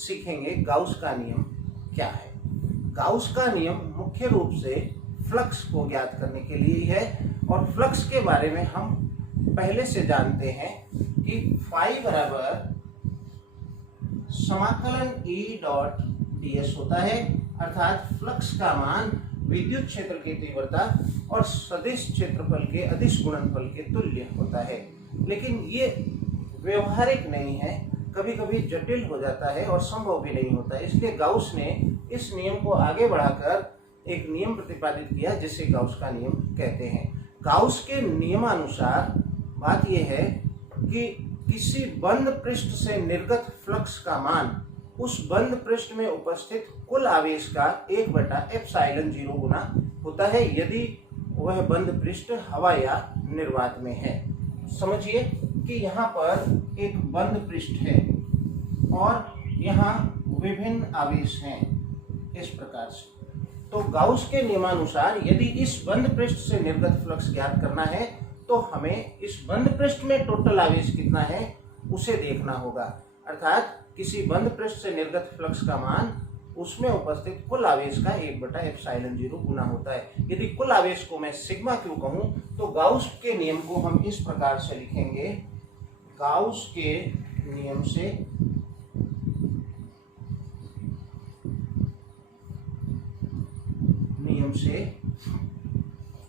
सीखेंगे गाउस का नियम क्या है। गाउस का नियम मुख्य रूप से फ्लक्स को ज्ञात करने के लिए है और फ्लक्स के बारे में हम पहले से जानते हैं कि फाई बराबर समाकलन E डॉट ds होता है, अर्थात फ्लक्स का मान विद्युत क्षेत्र की तीव्रता और सदिश क्षेत्रफल के अदिश गुणनफल के तुल्य होता है। लेकिन ये व्यवहारिक नहीं है, कभी कभी जटिल हो जाता है और संभव भी नहीं होता है। इसलिए गाउस ने इस नियम को आगे बढ़ाकर एक नियम प्रतिपादित किया जिसे गाउस का नियम कहते हैं। गाउस के नियमानुसार बात यह है कि किसी बंद पृष्ठ से निर्गत फ्लक्स का मान उस बंद पृष्ठ में उपस्थित कुल आवेश का 1/ε0 गुना होता है, यदि वह बंद पृष्ठ हवा या निर्वात में है। समझिए कि यहाँ पर एक बंद पृष्ठ है और यहाँ विभिन्न आवेश हैं इस प्रकार से। तो गाउस के नियमानुसार यदि इस बंद पृष्ठ से निर्गत फ्लक्स ज्ञात करना है तो हमें इस बंद पृष्ठ में टोटल आवेश कितना है उसे देखना होगा, अर्थात किसी बंद पृष्ठ से निर्गत फ्लक्स का मान उसमें उपस्थित कुल आवेश का 1/ε0 गुना होता है। यदि कुल आवेश को मैं सिग्मा क्यू कहूं तो गाउस के नियम को हम इस प्रकार से लिखेंगे। गाउस के नियम से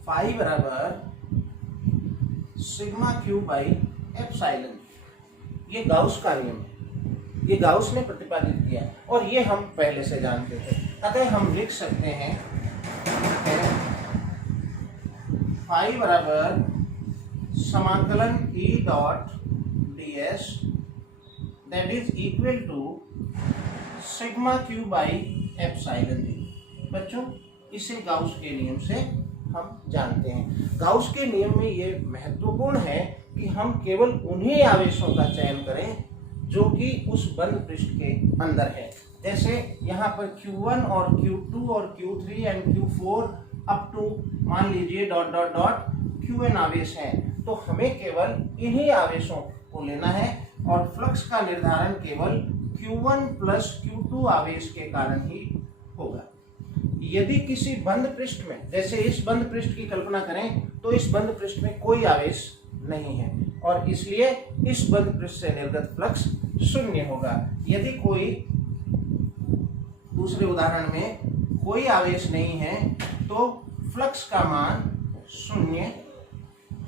फाई बराबर सिग्मा क्यू बाई एप्सिलॉन, ये गाउस का नियम है, ये गाउस ने प्रतिपादित किया और ये हम पहले से जानते थे। अतः हम लिख सकते हैं फाई बराबर समाकलन E dot ds that is equal to sigma q by epsilon जी। बच्चों, इसे गाउस के नियम से हम जानते हैं। गाउस के नियम में ये महत्वपूर्ण है कि हम केवल उन्हीं आवेशों का चयन करें जो कि उस बंद पृष्ठ के अंदर है। जैसे यहाँ पर Q1 और Q2 और Q3 and Q4 up to मान लीजिए डॉट डॉट डॉट Qn आवेश हैं, तो हमें केवल इन्हीं आवेशों को लेना है और फ्लक्स का निर्धारण केवल Q1 प्लस Q2 आवेश के कारण ही होगा। यदि किसी बंद पृष्ठ में, जैसे इस बंद पृष्ठ की कल्पना करें, तो इस बंद पृष्ठ में कोई आवेश नहीं है और इसलिए इस बंद पृष्ठ से निर्गत फ्लक्स शून्य होगा। यदि कोई दूसरे उदाहरण में कोई आवेश नहीं है तो फ्लक्स का मान शून्य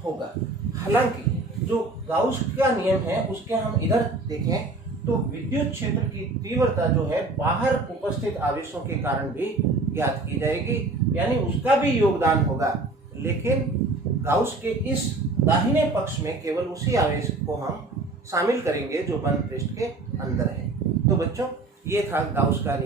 होगा। हालांकि जो गाउस का नियम है उसके हम इधर देखें तो विद्युत क्षेत्र की तीव्रता जो है बाहर उपस्थित आवेशों के कारण भी ज्ञात की जाएगी, यानी उसका भी योगदान होगा, लेकिन गाउस के इस दाहिने पक्ष में केवल उसी आवेश को हम शामिल करेंगे जो बंद पृष्ठ के अंदर है। तो बच्चों, ये था गाउस का नियम।